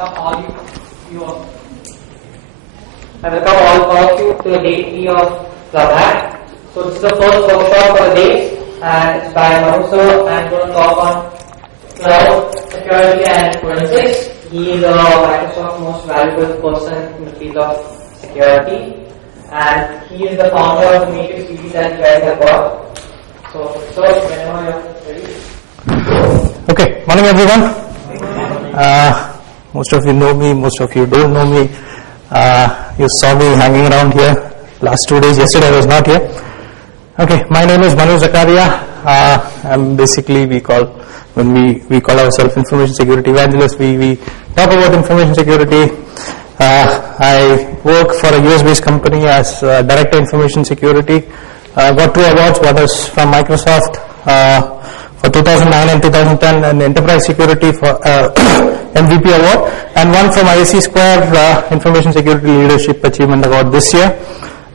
welcome all of you to the day 3 of Cloud Hack. So this is the first workshop for the day, and it's by Manu sir. I'm going to talk on cloud security and forensics. He is Microsoft's most valuable person in the field of security, and he is the founder of the Matrix series that you guys have got. So, whenever you're ready. Okay, morning everyone. Most of you know me, most of you don't know me. You saw me hanging around here last 2 days. Yesterday I was not here. Okay, my name is Manu Zakaria. I'm basically, we call ourselves information security evangelists. We talk about information security. I work for a US-based company as Director Information Security. I got 2 awards. One is from Microsoft for 2009 and 2010, and Enterprise Security for MVP Award, and one from ISC Square Information Security Leadership Achievement Award this year.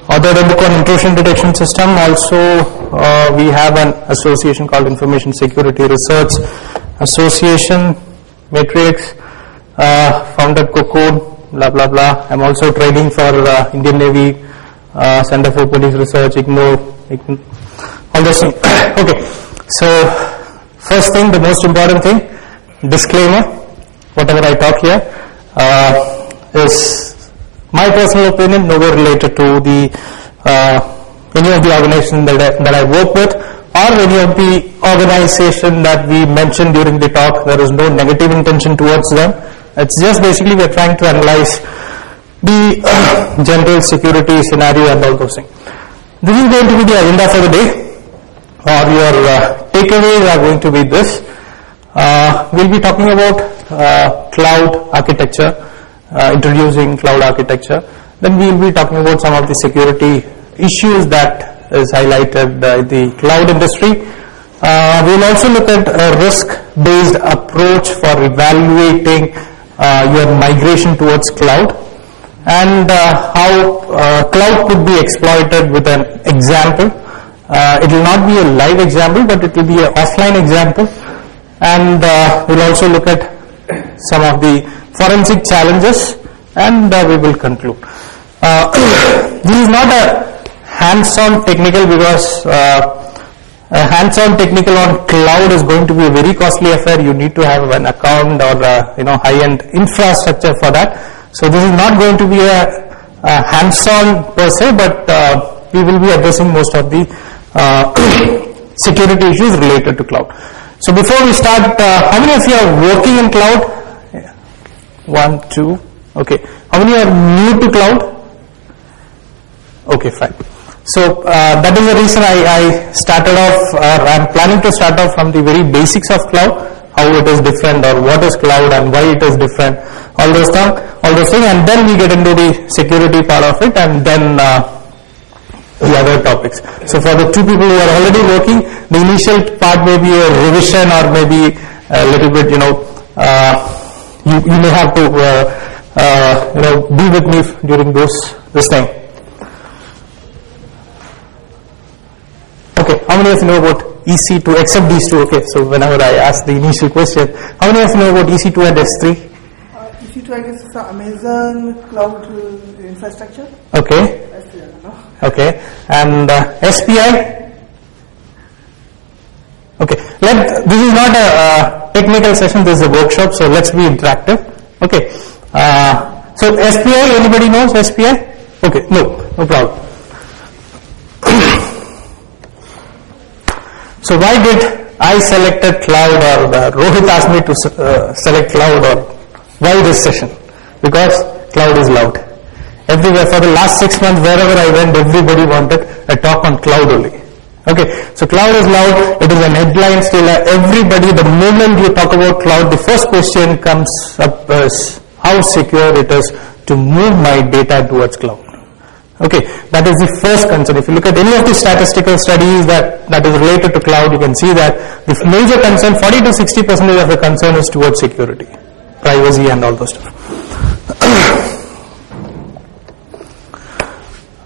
Authored a book on intrusion detection system. Also, we have an association called Information Security Research Association, Matrix, founded Cocoon, blah blah blah. I'm also training for Indian Navy, Center for Police Research, IGNOU, all those things. Okay, so first thing, the most important thing, disclaimer. Whatever I talk here is my personal opinion, nowhere related to the any of the organizations that I work with, or any of the organization that we mentioned during the talk. There is no negative intention towards them. It's just basically we're trying to analyze the general security scenario and all those things. This is going to be the agenda for the day, or your takeaways are going to be this. We'll be talking about cloud architecture, introducing cloud architecture. Then we'll be talking about some of the security issues that is highlighted in the cloud industry. We'll also look at a risk-based approach for evaluating your migration towards cloud, and how cloud could be exploited with an example. It will not be a live example, but it will be an offline example. And we'll also look at some of the forensic challenges, and we will conclude. This is not a hands-on technical, because a hands-on technical on cloud is going to be a very costly affair. You need to have an account or high-end infrastructure for that. So this is not going to be a hands-on per se, but we will be addressing most of the security issues related to cloud. So before we start, how many of you are working in cloud? 1, 2. Okay. How many are new to cloud? Okay, fine. So that is the reason I started off, I'm planning to start off from the very basics of cloud, how it is different, or what is cloud and why it is different, all those things, and then we get into the security part of it, and then the other topics. So for the 2 people who are already working, the initial part may be a revision, or maybe a little bit, you may have to, be with me during this time. Okay, how many of you know about EC2, except these 2? Okay, so whenever I ask the initial question, how many of you know about EC2 and S3? EC2, I guess, is Amazon Cloud Infrastructure. Okay. Okay, and SPI? Okay, this is not a technical session, this is a workshop, so let's be interactive. Okay, so SPI, anybody knows SPI? Okay, no problem. So why did I selected cloud, or Rohit asked me to select cloud, or why this session? Because cloud is loud. Everywhere, for the last 6 months, wherever I went, everybody wanted a talk on cloud only. Okay, so cloud is loud, it is an headline stealer. Everybody, the moment you talk about cloud, the first question comes up is how secure it is to move my data towards cloud. Okay, that is the first concern. If you look at any of the statistical studies that is related to cloud, you can see that the major concern, 40 to 60% of the concern is towards security, privacy and all those stuff.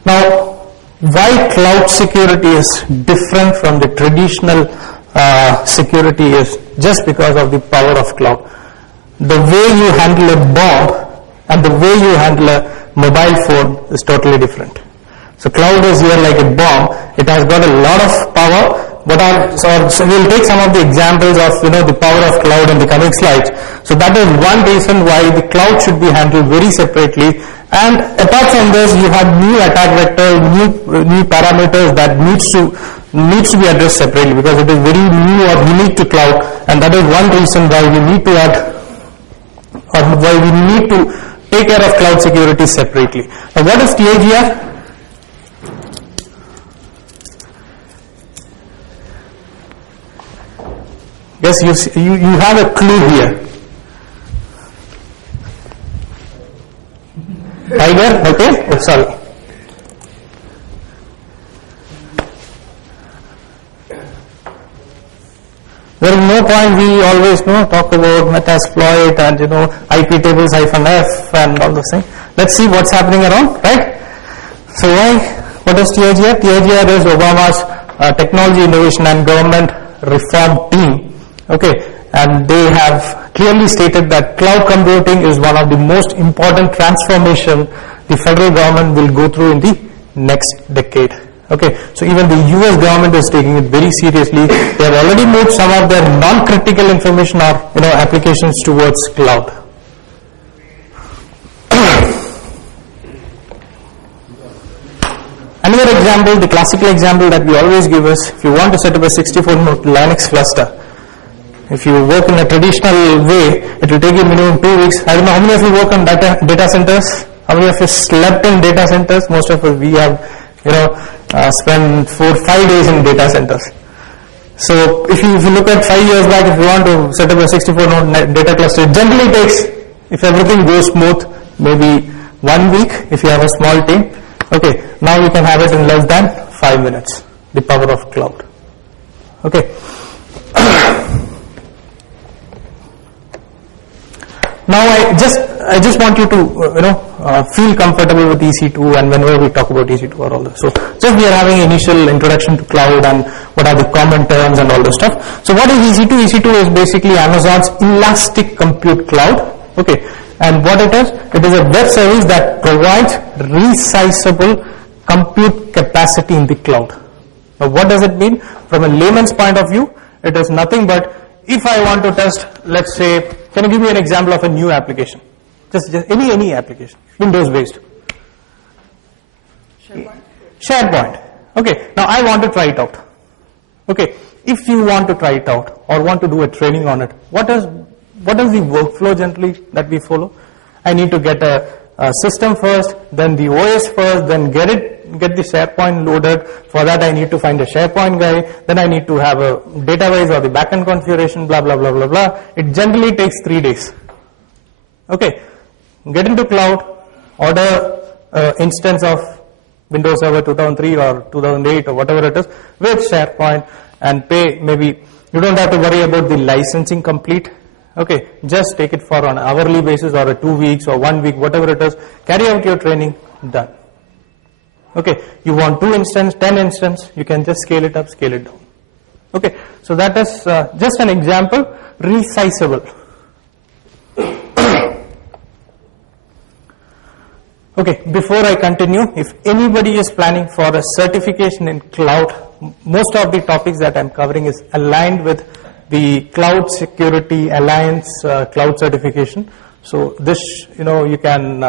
Now, why cloud security is different from the traditional security is just because of the power of cloud. the way you handle a bomb and the way you handle a mobile phone is totally different. So cloud is here like a bomb. It has got a lot of power. So we'll take some of the examples of the power of cloud in the coming slides. So that is one reason why the cloud should be handled very separately. And apart from this, you have new attack vector, new parameters that needs to be addressed separately because it is very new or unique to cloud, and that is one reason why we need to add or why we need to take care of cloud security separately. Now, what is TAGR? Yes, you have a clue here. Tiger, okay? Oh, sorry. There is no point we always talk about Metasploit and IP tables -f and all those things. Let's see what's happening around, right? So what is TAGR? TAGR is Obama's Technology Innovation and Government Reform Team. Okay, and they have clearly stated that cloud computing is one of the most important transformation the federal government will go through in the next decade. Okay, so even the US government is taking it very seriously. They have already moved some of their non-critical information or applications towards cloud. Another example, the classical example that we always give is if you want to set up a 64-node Linux cluster. If you work in a traditional way, it will take you minimum 2 weeks. I don't know how many of you work on data centers. How many of you slept in data centers? Most of us, we have, spent 4-5 days in data centers. So if you look at 5 years back, if you want to set up a 64-node data cluster, it generally takes, if everything goes smooth, maybe 1 week if you have a small team. Okay, now you can have it in less than 5 minutes, the power of cloud. Okay. Now I just want you to feel comfortable with EC2 and whenever we talk about EC2 or all this. So just we are having initial introduction to cloud and what are the common terms and all this stuff. So what is EC2? EC2 is basically Amazon's Elastic Compute Cloud. Okay, and what it is a web service that provides resizable compute capacity in the cloud. Now what does it mean? From a layman's point of view, it is nothing but if I want to test, let's say, can you give me an example of a new application? Just any application, Windows based. SharePoint. Okay, now I want to try it out. Okay, if you want to try it out or want to do a training on it, what is the workflow generally that we follow? I need to get a system first, then the OS first, then get the SharePoint loaded. For that I need to find a SharePoint guy, then I need to have a database or the backend configuration, blah blah blah blah blah. It generally takes 3 days. Okay, get into cloud, order instance of Windows Server 2003 or 2008 or whatever it is with SharePoint and pay. Maybe you don't have to worry about the licensing complete. Okay, just take it for an hourly basis or a 2 weeks or 1 week, whatever it is. Carry out your training, done. Okay, you want 2 instance, 10 instance, you can just scale it up, scale it down. Okay, so that is just an example, resizable. Okay, before I continue, if anybody is planning for a certification in cloud, most of the topics that I'm covering is aligned with the Cloud Security Alliance cloud certification. So this, you can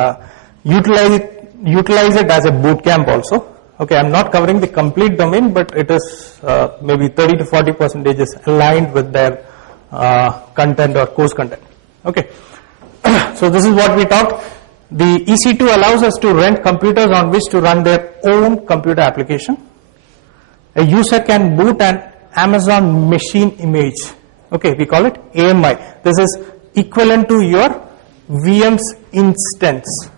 utilize it as a boot camp also. Okay, I'm not covering the complete domain, but it is maybe 30 to 40% is aligned with their content or course content. Okay, so this is what we talked. The EC2 allows us to rent computers on which to run their own computer application. A user can boot an Amazon machine image. Okay, we call it AMI. This is equivalent to your VM's instance.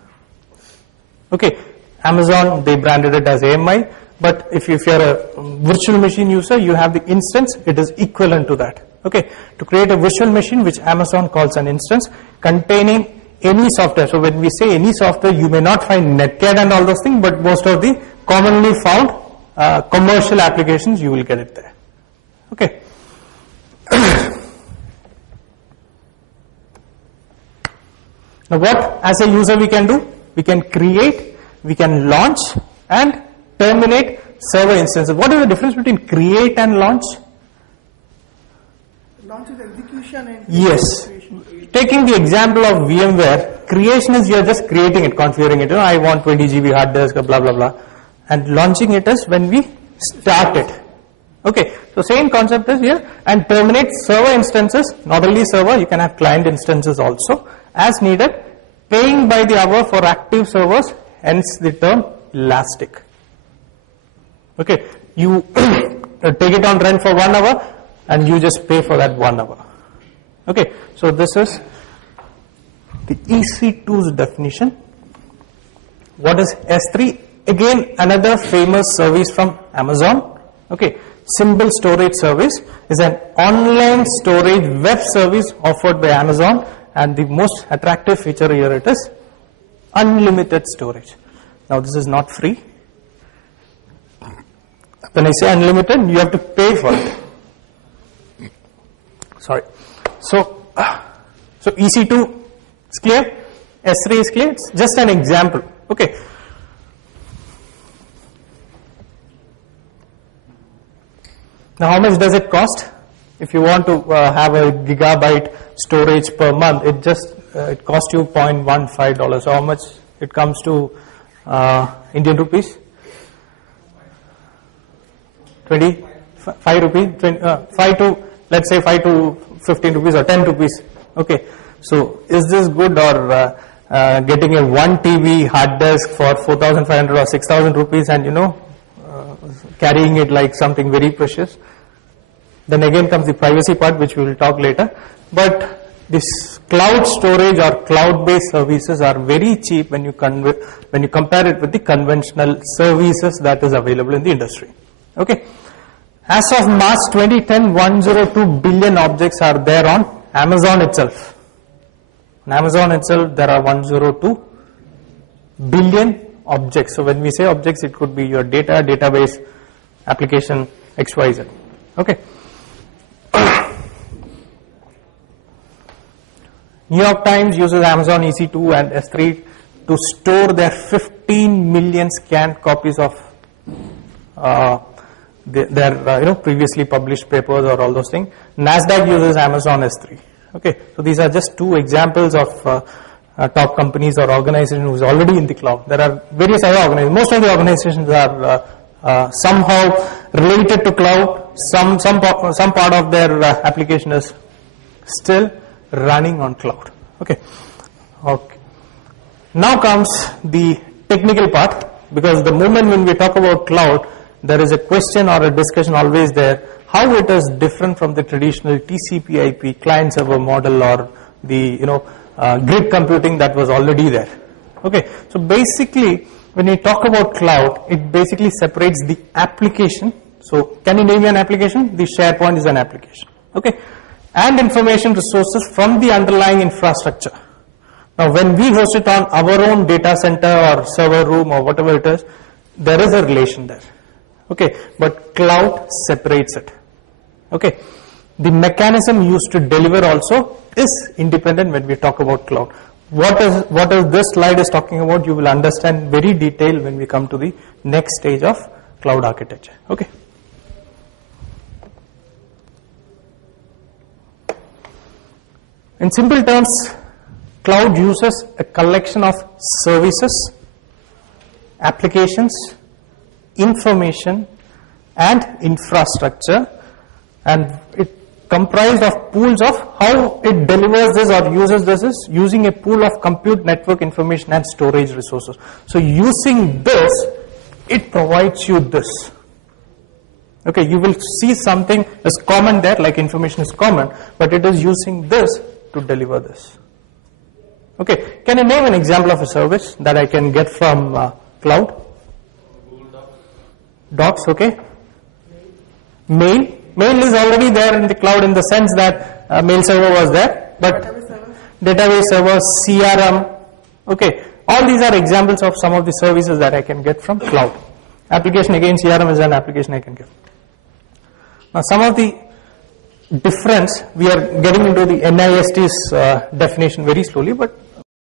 Okay, Amazon, they branded it as AMI, but if you're a virtual machine user, you have the instance, it is equivalent to that. Okay, to create a virtual machine, which Amazon calls an instance, containing any software. So when we say any software, you may not find Netcat and all those things, but most of the commonly found commercial applications, you will get it there. Okay. Now what as a user we can do? We can create, we can launch and terminate server instances. What is the difference between create and launch? Launch is execution and Yes. creation. Taking the example of VMware, creation is you are just creating it, configuring it. I want 20 GB hard disk, blah, blah, blah. And launching it is when we start it. Okay, so same concept is here. And terminate server instances, not only server, you can have client instances also, as needed, paying by the hour for active servers, hence the term elastic. Okay, you take it on rent for 1 hour and you just pay for that 1 hour. Okay, so this is the EC2's definition. What is S3? Again, another famous service from Amazon. Okay, Symbol Storage Service is an online storage web service offered by Amazon, and the most attractive feature here it is unlimited storage. Now this is not free. When I say unlimited, you have to pay for it. Sorry. So EC2 is clear, S3 is clear. It's just an example. Okay. Now how much does it cost? If you want to have a gigabyte storage per month, it costs you $0.15. So how much it comes to Indian rupees? 25 rupees, 5 to, let's say 5 to 15 rupees or 10 rupees. Okay, so is this good, or getting a 1 TB hard disk for 4,500 or 6,000 rupees and carrying it like something very precious? Then again comes the privacy part, which we will talk later. But this cloud storage or cloud-based services are very cheap when you compare it with the conventional services that is available in the industry. Okay. As of March 2010, 102 billion objects are there on Amazon itself. On Amazon itself, there are 102 billion objects. So when we say objects, it could be your data, database, application, XYZ. Okay. New York Times uses Amazon EC2 and S3 to store their 15 million scanned copies of their previously published papers or all those things. NASDAQ uses Amazon S3. Okay, so these are just two examples of top companies or organizations who is already in the cloud. There are various other organizations. Most of the organizations are somehow related to cloud. Some part of their application is still running on cloud. Okay. Now comes the technical part, because the moment when we talk about cloud, there is a question or a discussion always there, how it is different from the traditional TCP/IP client server model or the grid computing that was already there. Okay, so basically when we talk about cloud, it basically separates the application. So can you name me an application? The SharePoint is an application. Okay, and information resources from the underlying infrastructure. Now when we host it on our own data center or server room or whatever it is, there is a relation there. Okay, but cloud separates it. Okay, the mechanism used to deliver also is independent when we talk about cloud. What is this slide is talking about, you will understand very detailed when we come to the next stage of cloud architecture. Okay. In simple terms, cloud uses a collection of services, applications, information and infrastructure, and it comprised of pools of how it delivers this or uses this is using a pool of compute, network, information and storage resources. So using this, it provides you this. Okay, you will see something is common there, like information is common, but it is using this to deliver this. Okay, can I name an example of a service that I can get from cloud? Docs, okay. Mail is already there in the cloud in the sense that mail server was there, but database server, CRM, okay. All these are examples of some of the services that I can get from cloud. Application, again, CRM is an application I can get. Now some of the difference, we are getting into the NIST's definition very slowly, but